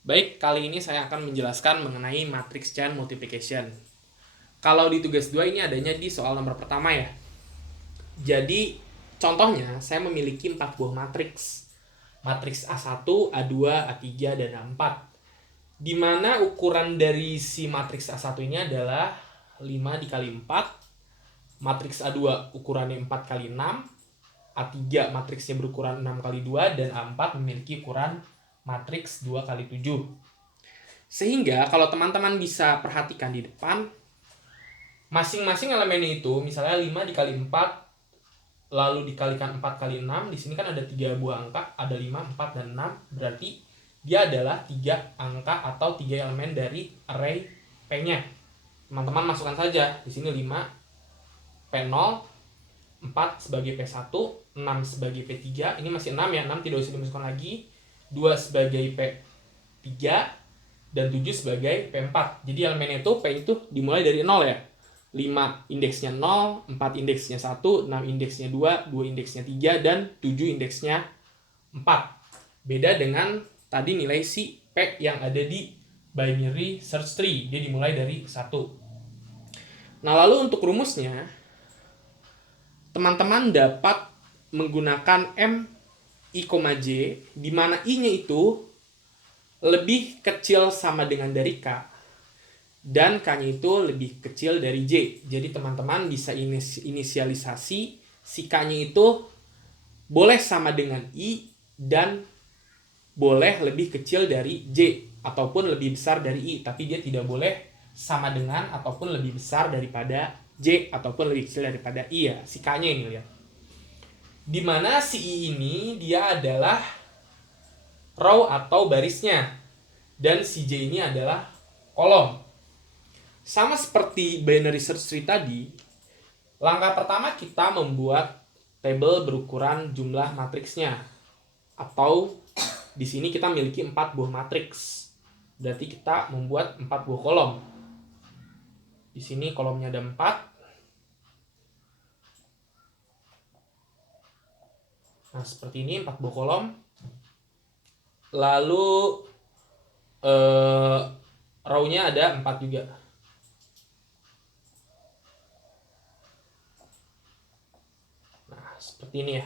Baik, kali ini saya akan menjelaskan mengenai matrix chain multiplication. Kalau di tugas 2 ini adanya di soal nomor pertama ya. Jadi, contohnya saya memiliki 4 buah matriks. Matriks A1, A2, A3, dan A4. Di mana ukuran dari si matriks A1 ini adalah 5 dikali 4. Matriks A2 ukurannya 4 kali 6. A3 matriksnya berukuran 6 kali 2. Dan A4 memiliki ukuran matriks 2 kali 7. Sehingga kalau teman-teman bisa perhatikan di depan, masing-masing elemennya itu misalnya 5 dikali 4 lalu dikalikan 4 kali 6, di sini kan ada 3 buah angka, ada 5, 4, dan 6, berarti dia adalah 3 angka atau 3 elemen dari array P-nya. Teman-teman masukkan saja, di sini 5 P0, 4 sebagai P1, 6 sebagai P3, ini masih 6 ya, 6 tidak usah dimasukkan lagi, 2 sebagai P3, dan 7 sebagai P4. Jadi elemennya itu P itu dimulai dari 0 ya. 5 indeksnya 0, 4 indeksnya 1, 6 indeksnya 2, 2 indeksnya 3, dan 7 indeksnya 4. Beda dengan tadi nilai si P yang ada di binary search tree. Dia dimulai dari 1. Nah, lalu untuk rumusnya, teman-teman dapat menggunakan M, I, J, di mana I-nya itu lebih kecil sama dengan dari K, dan K-nya itu lebih kecil dari J. Jadi teman-teman bisa inisialisasi si K-nya itu boleh sama dengan I dan boleh lebih kecil dari J ataupun lebih besar dari I, tapi dia tidak boleh sama dengan ataupun lebih besar daripada J ataupun lebih kecil daripada I ya, si K-nya ini lihat. Dimana si I ini dia adalah row atau barisnya dan si J ini adalah kolom. Sama seperti binary search tree tadi, langkah pertama kita membuat tabel berukuran jumlah matriksnya. Atau di sini kita memiliki 4 buah matriks. Berarti kita membuat 4 buah kolom. Di sini kolomnya ada 4. Nah, seperti ini 4 buah kolom. Lalu row-nya ada 4 juga. Seperti ini ya.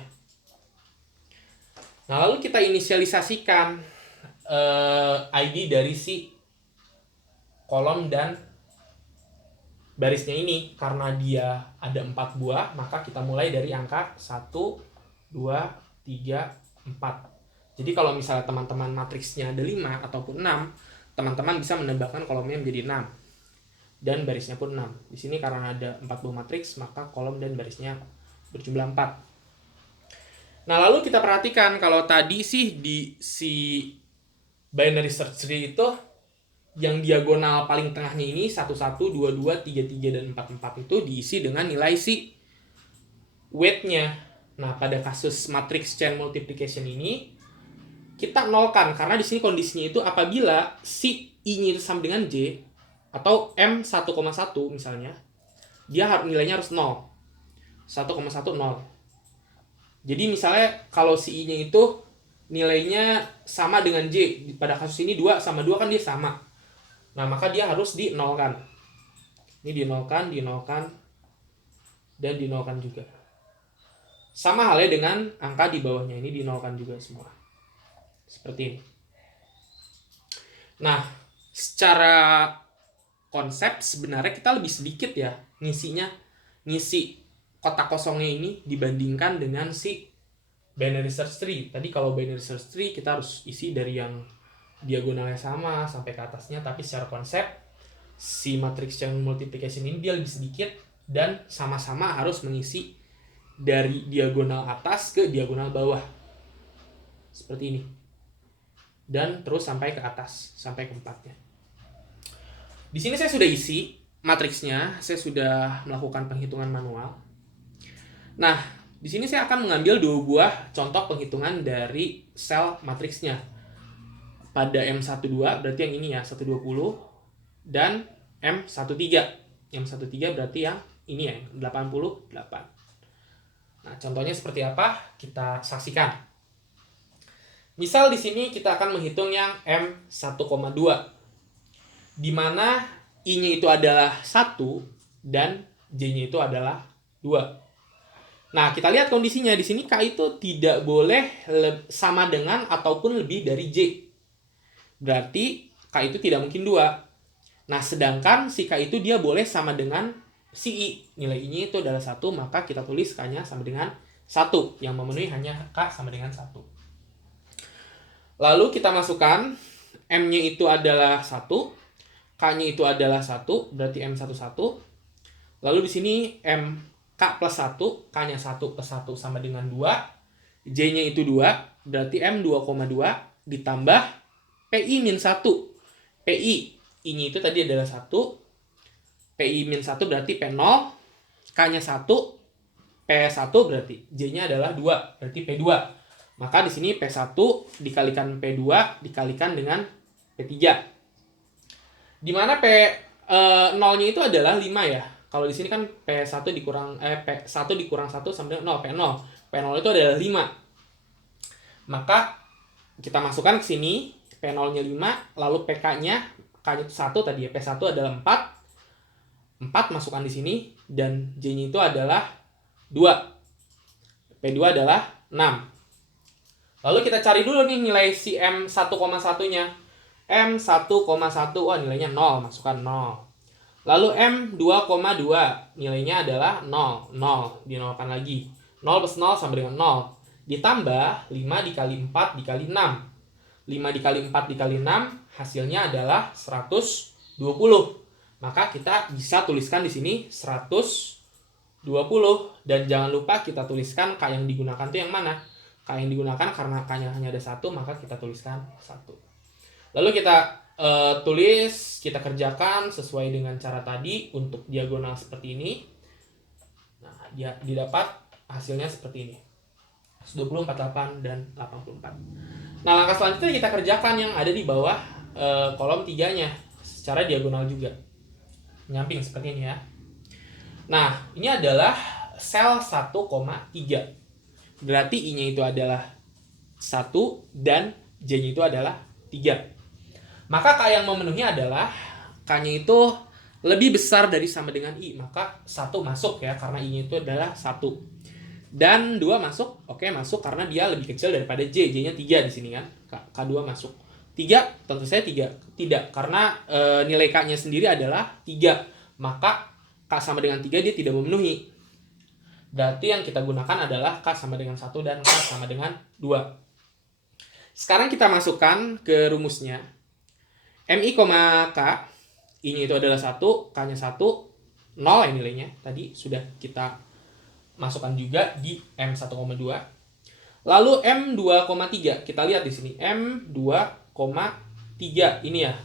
Nah, lalu kita inisialisasikan ID dari si kolom dan barisnya ini. Karena dia ada 4 buah, maka kita mulai dari angka 1, 2, 3, 4. Jadi kalau misalnya teman-teman matriksnya ada 5 ataupun 6, teman-teman bisa menambahkan kolomnya menjadi 6. Dan barisnya pun 6. Di sini karena ada 4 buah matriks, maka kolom dan barisnya berjumlah 4. Nah, lalu kita perhatikan kalau tadi sih di si binary search tree itu yang diagonal paling tengahnya ini 11, 22, 33, dan 44 itu diisi dengan nilai si weight-nya. Nah, pada kasus matrix chain multiplication ini kita nolkan karena di sini kondisinya itu apabila si I-nya sama dengan J atau M 1,1 misalnya, dia nilainya harus 0. 1,1 0. Jadi misalnya kalau si I-nya itu nilainya sama dengan J, pada kasus ini 2 sama 2 kan dia sama. Nah, maka dia harus dinolkan. Ini dinolkan, dan dinolkan juga. Sama halnya dengan angka di bawahnya, ini dinolkan juga semua. Seperti ini. Nah, secara konsep sebenarnya kita lebih sedikit ya ngisi kotak kosongnya ini dibandingkan dengan si binary search tree. Tadi kalau binary search tree kita harus isi dari yang diagonalnya sama sampai ke atasnya, tapi secara konsep si matrix chain multiplication ini dia lebih sedikit dan sama-sama harus mengisi dari diagonal atas ke diagonal bawah. Seperti ini. Dan terus sampai ke atas, sampai ke 4-nya. Di sini saya sudah isi matriksnya, saya sudah melakukan penghitungan manual. Nah, di sini saya akan mengambil 2 buah contoh penghitungan dari sel matriksnya. Pada M12 berarti yang ini ya, 120, dan M13. M13 berarti yang ini ya, 88. Nah, contohnya seperti apa? Kita saksikan. Misal di sini kita akan menghitung yang M1,2, di mana I-nya itu adalah 1 dan J-nya itu adalah 2. Nah, kita lihat kondisinya di sini K itu tidak boleh sama dengan ataupun lebih dari J. Berarti K itu tidak mungkin 2. Nah, sedangkan si K itu dia boleh sama dengan si I. Nilai I-nya itu adalah 1, maka kita tulis K-nya sama dengan 1. Yang memenuhi hanya K sama dengan 1. Lalu kita masukkan M-nya itu adalah 1, K-nya itu adalah 1, berarti M11. Lalu di sini K plus 1, K-nya 1 plus 1 sama dengan 2, J-nya itu 2, berarti M2,2 ditambah PI min 1. PI, I-nya itu tadi adalah 1, PI min 1 berarti P0, K-nya 1, P1 berarti J-nya adalah 2, berarti P2. Maka di sini P1 dikalikan P2 dikalikan dengan P3. Di mana P0-nya itu adalah 5 ya. Kalau di sini kan P1 dikurang P1 dikurang 1 sama dengan 0, P0. P0 itu adalah 5. Maka kita masukkan ke sini P0-nya 5, lalu PK-nya K-nya 1 tadi ya, P1 adalah 4. 4 masukkan di sini dan J-nya itu adalah 2. P2 adalah 6. Lalu kita cari dulu nih nilai si M1,1-nya. M1,1, wah nilainya 0, masukkan 0. Lalu M2,2, nilainya adalah 0, 0, dinolkan lagi. 0 plus 0 sama dengan 0. Ditambah 5 dikali 4 dikali 6. 5 dikali 4 dikali 6, hasilnya adalah 120. Maka kita bisa tuliskan di sini 120. Dan jangan lupa kita tuliskan K yang digunakan itu yang mana? K yang digunakan karena K-nya hanya ada 1, maka kita tuliskan 1. Lalu kita tulis, kita kerjakan sesuai dengan cara tadi untuk diagonal seperti ini. Nah, dia didapat hasilnya seperti ini. 120, 48, dan 84. Nah, langkah selanjutnya kita kerjakan yang ada di bawah kolom 3-nya secara diagonal juga. Menyamping seperti ini ya. Nah, ini adalah sel 1,3. Berarti I-nya itu adalah 1 dan J-nya itu adalah 3. Maka K yang memenuhi adalah K-nya itu lebih besar dari sama dengan I. Maka 1 masuk ya, karena I-nya itu adalah 1. Dan 2 masuk, oke masuk karena dia lebih kecil daripada J. J-nya 3 di sini kan. K2 masuk. 3, tentu saja 3. Tidak, karena nilai K-nya sendiri adalah 3. Maka K sama dengan 3 dia tidak memenuhi. Berarti yang kita gunakan adalah K sama dengan 1 dan K sama dengan 2. Sekarang kita masukkan ke rumusnya. MI, K, I-nya itu adalah 1, K-nya 1, 0 ya nilainya. Tadi sudah kita masukkan juga di M1,2. Lalu M2,3, kita lihat di sini. M2,3 ini ya,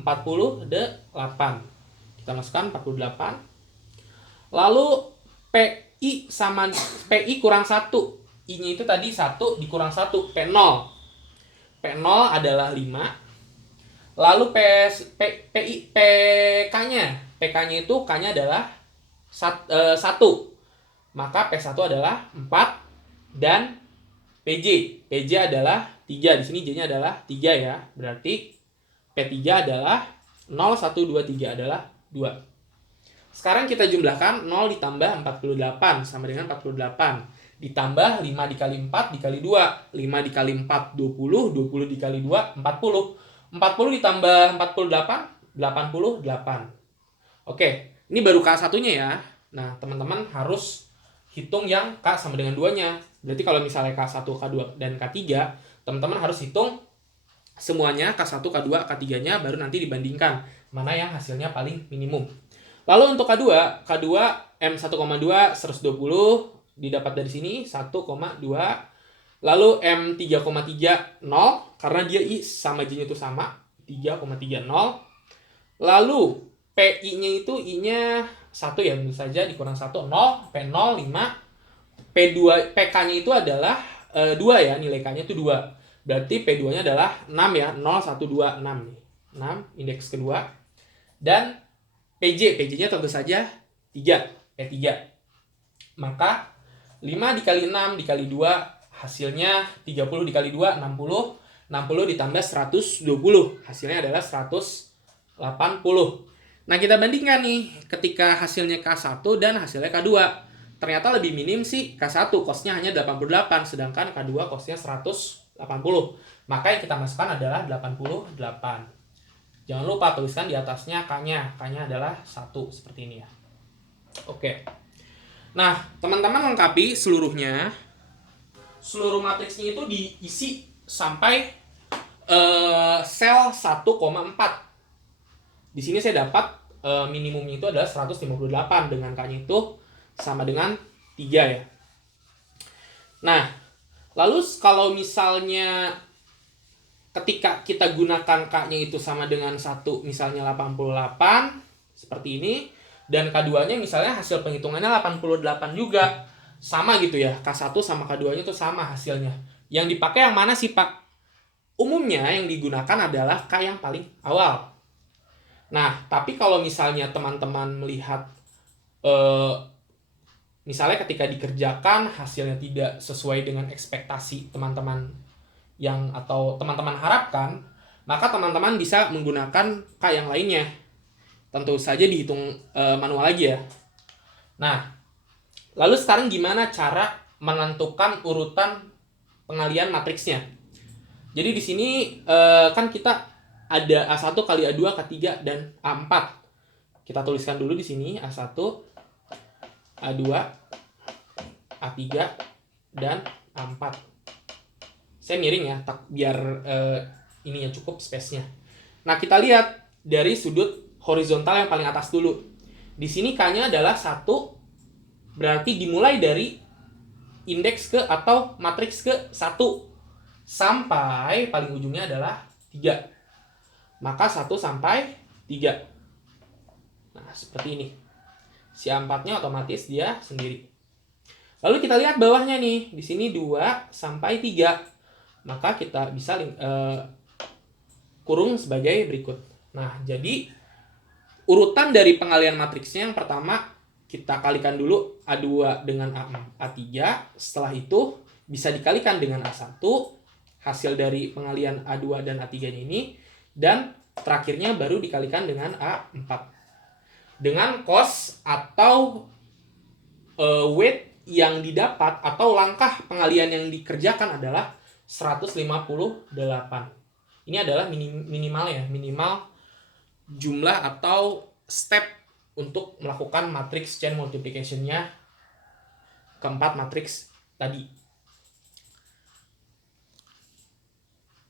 48. Kita masukkan 48. Lalu PI kurang 1. I-nya itu tadi 1 dikurang 1, P0. P0 adalah 5. Lalu PK-nya itu K-nya adalah 1. Maka P1 adalah 4 dan PJ adalah 3. Di sini J-nya adalah 3 ya. Berarti P3 adalah 0, 1, 2, 3 adalah 2. Sekarang kita jumlahkan 0 ditambah 48 sama dengan 48. Ditambah 5 dikali 4 dikali 2. 5 dikali 4, 20. 20 dikali 2, 40. 40 ditambah 48, 88. Oke, ini baru K1-nya ya. Nah, teman-teman harus hitung yang K sama dengan 2-nya. Berarti kalau misalnya K1, K2, dan K3, teman-teman harus hitung semuanya K1, K2, K3-nya, baru nanti dibandingkan mana yang hasilnya paling minimum. Lalu untuk K2 M1,2 120 didapat dari sini 1,2. Lalu M3,3 0 karena dia I sama J-nya itu sama 3,30. Lalu PI-nya itu I-nya 1 ya, tentu saja dikurang 1 0, P0 5. PK-nya itu adalah 2 ya, nilai K-nya itu 2. Berarti P2-nya adalah 6 ya, 0 1 2 6 nih. 6 indeks kedua. Dan PJ-nya tentu saja 3, P3. Maka 5 dikali 6 dikali 2 hasilnya 30 dikali 2, 60. 60 ditambah 120, hasilnya adalah 180. Nah, kita bandingkan nih ketika hasilnya K1 dan hasilnya K2. Ternyata lebih minim sih K1, costnya hanya 88, sedangkan K2 costnya 180. Maka yang kita masukkan adalah 88. Jangan lupa tuliskan di atasnya K-nya. K-nya adalah 1, seperti ini ya. Oke. Nah, teman-teman lengkapi seluruhnya. Seluruh matriksnya itu diisi sampai sel 1,4. Di sini saya dapat minimumnya itu adalah 158 dengan K-nya itu sama dengan 3 ya. Nah, lalu kalau misalnya ketika kita gunakan K-nya itu sama dengan 1, misalnya 88, seperti ini, dan K2-nya misalnya hasil penghitungannya 88 juga, sama gitu ya, K1 sama K2-nya itu sama hasilnya. Yang dipakai yang mana sih, Pak? Umumnya yang digunakan adalah K yang paling awal. Nah, tapi kalau misalnya teman-teman melihat, misalnya ketika dikerjakan hasilnya tidak sesuai dengan ekspektasi teman-teman atau teman-teman harapkan, maka teman-teman bisa menggunakan K yang lainnya. Tentu saja dihitung manual lagi ya. Nah, lalu sekarang gimana cara menentukan urutan pengalian matriksnya? Jadi di sini kan kita ada A1 kali A2, K3 dan A4. Kita tuliskan dulu di sini A1, A2, A3 dan A4. Saya miring ya, biar ininya cukup space-nya. Nah, kita lihat dari sudut horizontal yang paling atas dulu. Di sini K-nya adalah 1, berarti dimulai dari indeks ke atau matriks ke 1 sampai paling ujungnya adalah 3. Maka 1 sampai 3. Nah, seperti ini. Si A4-nya otomatis dia sendiri. Lalu kita lihat bawahnya nih, di sini 2 sampai 3. Maka kita bisa kurung sebagai berikut. Nah, jadi urutan dari pengalian matriksnya yang pertama kita kalikan dulu A2 dengan A3. Setelah itu bisa dikalikan dengan A1, hasil dari pengalian A2 dan A3-nya ini. Dan terakhirnya baru dikalikan dengan A4. Dengan cost atau weight yang didapat atau langkah pengalian yang dikerjakan adalah 158. Ini adalah minimal ya, minimal jumlah atau step untuk melakukan matrix chain multiplication-nya keempat matriks tadi.